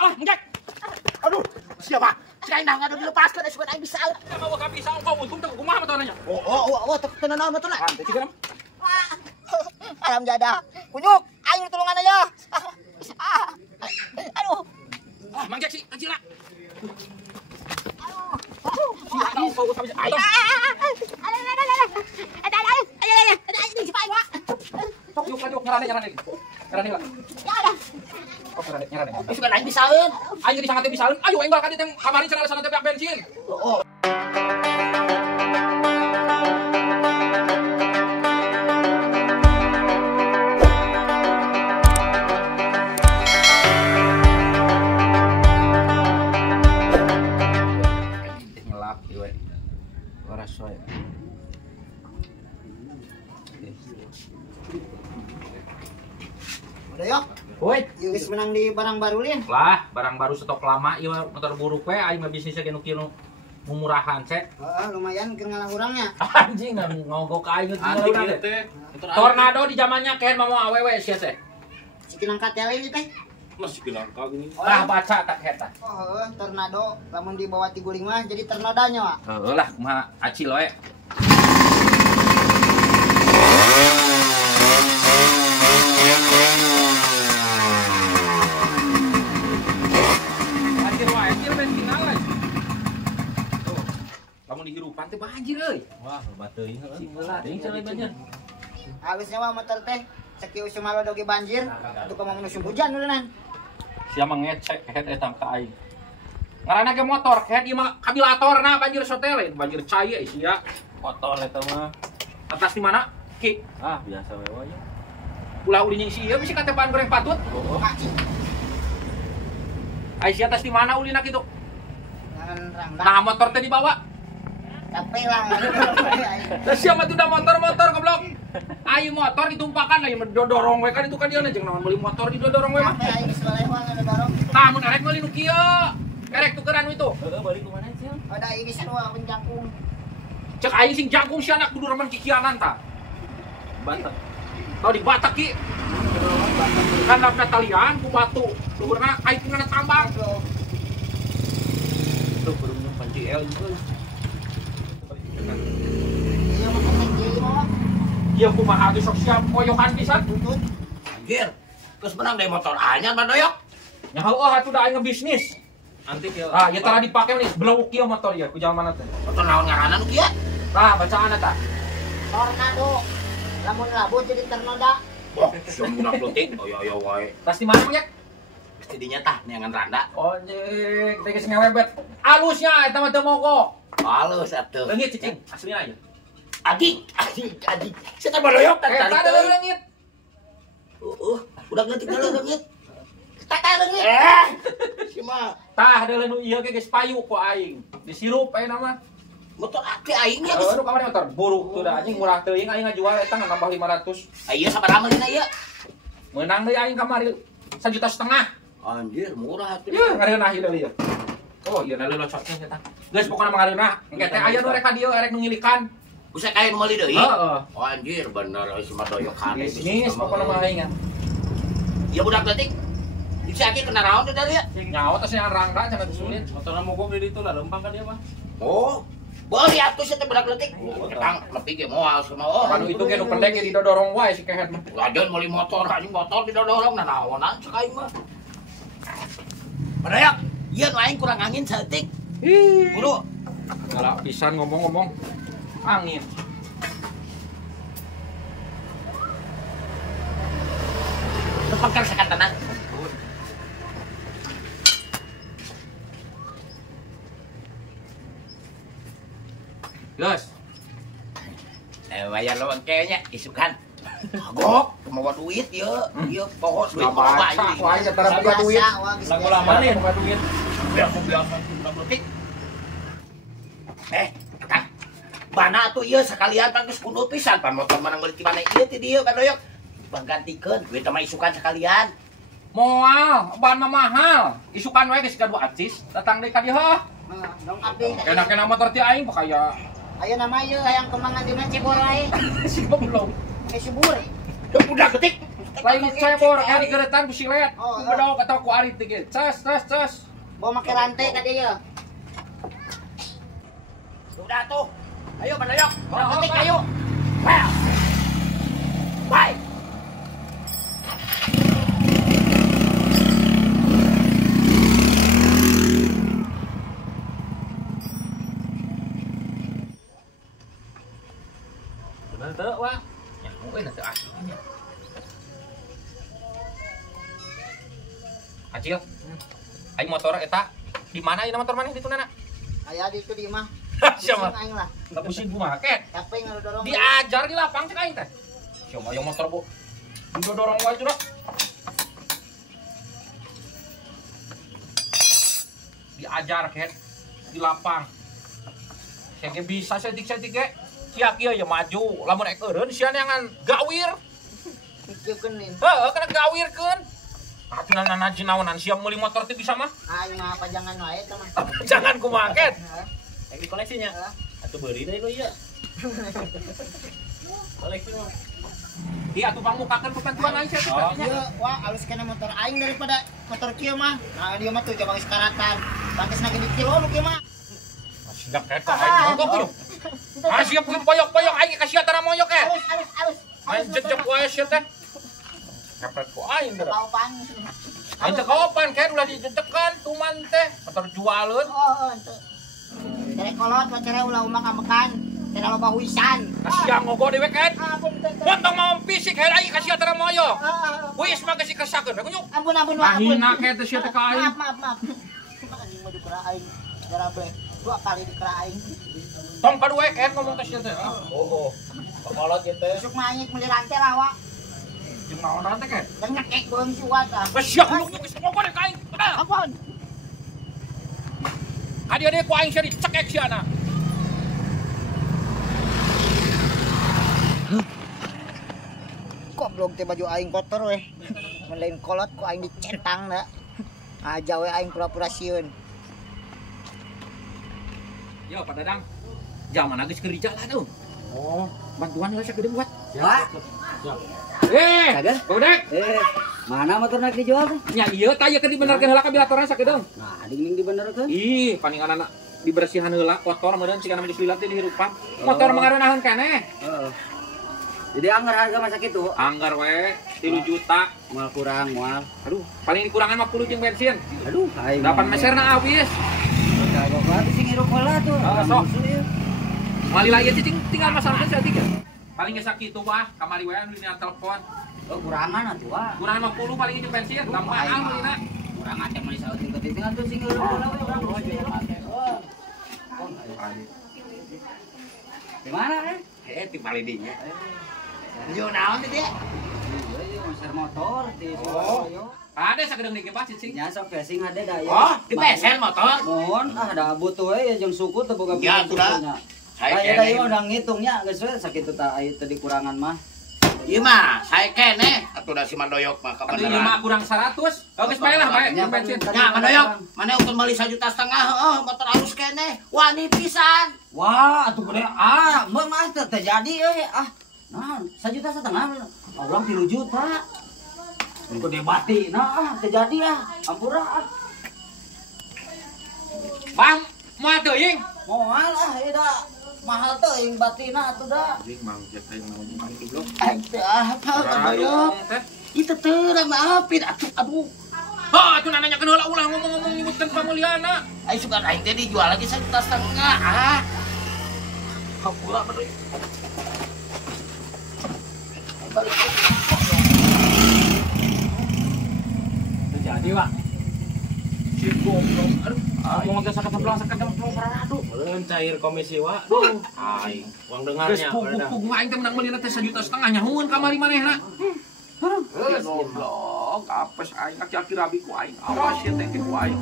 Alah, enggak. Aduh, siapa? Si Aing dah ngadu dilepaskeun asup aing bisa. Ya mau ka bisa engkau untung teh kumaha motornya. Oh, tenan naon betul lah. Teh ciga nam. Alam jadah. Kunyuk, aing tulungan aja. Aduh. Ah, mangjak si Ajila. Aduh. Siapa kau sampai ayo. Yuk nyarane. Nyarane lah. Oh, nyarane. Asup aing bisaeun. Aing geus sangat bisaeun. Ayo aing bakal teh kamari cenah sana teh bensin. Oh. Soy. Doyok. Woi, Geus menang di barang baru lin. lah barang baru stok lama ieu motor buruk we aing mah bisnisnya kieu kieu mumurahan cek. Heeh, lumayan keur ngalah urangnya. Anjing ngogok aing Anjing ieu teh. Tornado di zamannya kehen mah mau awewe sia teh. Cikinang katel ini teh. Masih pinangka gini. Tah baca tak eta. Oh, tornado lamun dibawa ti guling mah jadi tornadanya, Wak. Heuh lah kumaha acil we. Banjir wae, anjir bensin alas. Tuh, lamun dihirupan teh banjir euy. Wah, loba teuing heuh. Singeulah teuing cenah banjir. Halusnya mah motor teh sakieu sumalo doge banjir, itu ka musim hujan ulenan. Sia mah ngecek head eta ka aing. Ngaranna ge motor, head ieu mah kabilatorna banjir sotele, banjir cai sia. Kotor eta mah. Atas di mana? Ki. Ah, biasa we wae. Ulah ulinya si ieu bisi katepaan goreng patut. Oh, Ai si atas di mana ulina kitu? Jangan rangda. Nah, motor teh dibawa. Capek lah. Lah sia mah udah motor-motor goblok. Ayo motor ditumpakan ayo dodorong we kan itu kan dia jeung naon beli motor didodorong we mah. Capek aing geus lelewang ngedorong. Tah mun arek meuli nu kieu. Erek tukeran itu. heeh balik ku mana sih? Ada ieu geus dua penjangkung. Cek aing sing jangkung si anak kudu remen kikianan tah. Bantet. Tau di Batak ki. Kan dapna talian ku batu. Luhurna aing tinggalna tambang. Tuh kudu minum panci L juga. Ieu mah penting ieu mah. Ieu kumaha geus sok siap koyokan pisan. Tuntut. Anjir, terus menang dari motor anyar Bang Doyok. Nya heueuh atuh da aing ngebisnis. Antik ya. Ah, ieu tara dipake nih beleuuk kieu motor ieu ku jaman teh. Motor naon ngaranna nu kieu? Tah bacaanna tah. Tornado. Lamun labut jadi tornado. Wah, sumuna peuting. Oyo wae. Tas di mana punya? Mesti dinya tah neangan randa. Anjing, teh geus ngewebet. Alusnya eta mah teu mogok. Halus atuh. Leungit cicing, aslina aja. Adik. Saya Bang Doyok kan Eta ada leungit. Udah ngetik dulu leungit. Tak leungit. Si mah Tah ada nu ieu ge geus payu ku aing. Disirup ayeuna mah. motor aki aing nya. Aduh kamari motor buruk tuh da anjing murah teuing aing ngajual eta nambah 500. Aya sabaraha meulina ieu? Meunang deui aing kamari 1,5 juta. Anjir, murah atuh. Ieu ngareunah ieu deui. Oh, ieu na locotnya eta. Geus pokona ngareunah. Engke teh aya nu rek ka dieu erek nu ngilikan. Bisa kaya meuli deui? Heeh. Oh anjir, bener si Bang Doyok kade. Bisnis pokona mah aing. Ya budak detik. Bisa aki kena naon teh dari ya? Nyawa tos yang rangka cenah sulit. Motorna mogok di ditu lah lempang kan dia mah. Oh. Boleh atuh sih budak detik. Ketang nepi ge moal sama oh. Anu itu ge nu pendek ge didodorong wae si kehet mah. Lajon meuli motor anjing motor didorong nah naonan cek aing mah. Badayak, ieu nu aing kurang angin saeutik. Kudu Galak pisan ngomong-ngomong angin. tepakkan sakantana. Gus. Bayar lo kayaknya isukan. Agok, kemauan duit ieu. Ieu poho duit Apa aja? Wah, setara buka duit. Lagu lama nih. Buka duit. Biasa budak detik. Kang. Bana tuh ieu sakalian pan geus kudu pisan pan motor manang meuli ti mana ieu ti dieu Bang Doyok. Gantikan duit mah isukan sekalian. Moal, bahan mah mahal. Isukan wae geus kadua acis, datang deui ka dieu heuh. Nah, dong abdi. Kena motor ti aing pakaya. Aya nama ieu hayang kemangan dina cebor wae. Si goblok. Ge subur. Duh budak detik. Lain cebor kayak di geretan ku silet. Oh, Ku bedog atau ku arit teh ge. Ces. Bawa make rantai ka dia. Udah tuh. Ayo Mandoyok. Oh, Ketik Pak. ayo. Well. Bye. Bener teu, Wak. Ya, mungkin teu aslinya. Acil. Aing motor eta di mana ieu motor maneh dituna? Aya di itu di mah. Siapa? Pusing aing lah. Teu pusing ku make. Capek ngadorong. Diajar di lapang cek aing teh. Siapa yang motor, Bu? Dorong wae curah. Diajar kan di lapang. Saya bisa setik-setik ge. Sia kieu ya maju, lamun ek eureun sia neangan gawir. Pikirkeun. Heeh, kena gawirkeun. Atuh nanaji naonan sia meuli motor teh bisa mah. Aing mah pajangan wae teh mah. Jangan kumaha ket. Lagi koleksinya. Atuh beuri deui lo ieu. Koleksi mah. Iya atuh pangmukakeun pepantuan aing sia teh. Ieu wah alus kena motor aing daripada motor kieu mah. Nah dia mah tuh coba geus karatan. Pantes ge di kilo nu kieu mah. Siap ketok aing mogok yuk. Siap poyok-poyok aing kasih tara moyok eh. Alus. Main jejak wae sia teh. Kapret ku aing teh. Paupan. Aing teh kaopan kan ulah dijejekan tuman teh motor jualeun. Oh, ente. Tere kolot pacere ulah umak amekan. Tere loba huisan. Kasihan ngogo dewe kan. Ampun teh. Montong mau fisik hae aing kasih tara moyok. Huis mah kasih kersakeun we kunyuk. Ampun ampun. Ahina ke teh sia teh ka aing. Maaf. Anjing mah dikira aing. Garabe 2 kali dikira aing. Tong kadue kan ngomong teh sia teh. Oh. Kolot kieu teh. Besok mah aing meuli rantai lah wa. Jeung naon teh kan. Dan nyekek beung si Wat ah. Kasihan kunyuk geus ngogo deh ka aing. Ampun. Adi-adi ku aing sia dicekek sia na. Goblok teh baju aing kotor weh. Mun lain kolot ku aing dicentang da. Aja we aing pura-pura sieun. Yo Pak Dadang. Zaman geus keur di jalan tuh. Oh, bantuan lah sakedeung buat. Ya. Sageun. Bodek. Mana motor nak dijual teh? Nya ieu tah ieu keur dibenerkeun heula ka bilatorna sakedeung. Nah, dingin dibenerkeun. Ih, paningan anak dibersihan heula kotor meureun cigana mah disulilat di hirupan. Motor mengarenaheun keneh. Heeh. Jadi anggar harga masa kitu. Anggar we 3 juta. Moal kurang moal. Aduh, paling dikurangan 50 jeung bensin. Aduh, aing. 8 meserna awis. Kagok atuh sing ngirup heula tuh. Sok. Malila ieu tinggal masalah saya tiga. Paling geus sakitu bah, kamari we anu dina telepon. Oh, kurangan atuh ah. Kurangan 50 paling jeung bensin, tambahan meulina. Kurang atuh mah disautin keting atuh sing ngirup heula we urang. Di mana Ti palidinya. Yo naon teh dia? Iya, meser motor di Surabaya. Ada sakedeung dikit pas cicing. Nya sok casing hade da ya. Oh, di pesel motor. Mohon da butuh we jeung suku teu boga Ya, sudah. Saya Aya da ieu kene. udah ngitungnya geus we sakitu tah aya teu dikurangan mah. Ieu mah saya kene atuh da si Mandoyok mah Aduh ieu kabeneran. mah kurang 100. Geus bae lah bae jeung bensin. Nya Mandoyok, mana ukur meuli 1,5 juta heeh motor halus kene. Wani pisan. Wah, atuh gede mbak mah teu terjadi euy Nah, 1,5 juta. Orang 3 juta. Gede bati. Nah, terjadi ampura Bang, moal teuing. Moal ieu da mahal teuing batina atuh da. Anjing mang jet aing naon goblok. Aing teh apa Mandoyok? teh. Itu teh maafin aduh. Ha, atuh nanyakeun heula ulah ngomong-ngomong nyebutkeun pamuliana. Aing suka aing teh dijual lagi 1,5 juta. Kapula Mandoyok. Terjadi, Pak. Si goblok. Aduh, ngomong ke sakit sebelah parah aduh. Meureun cair komisi wa. Aing uang Geus dengarnya. pugu aing teh menang meulina teh 1,5 juta nyahoeun kamari manehna. Goblok. Apes aing kaki-kaki rabi ku aing. Awas ya teh ku aing.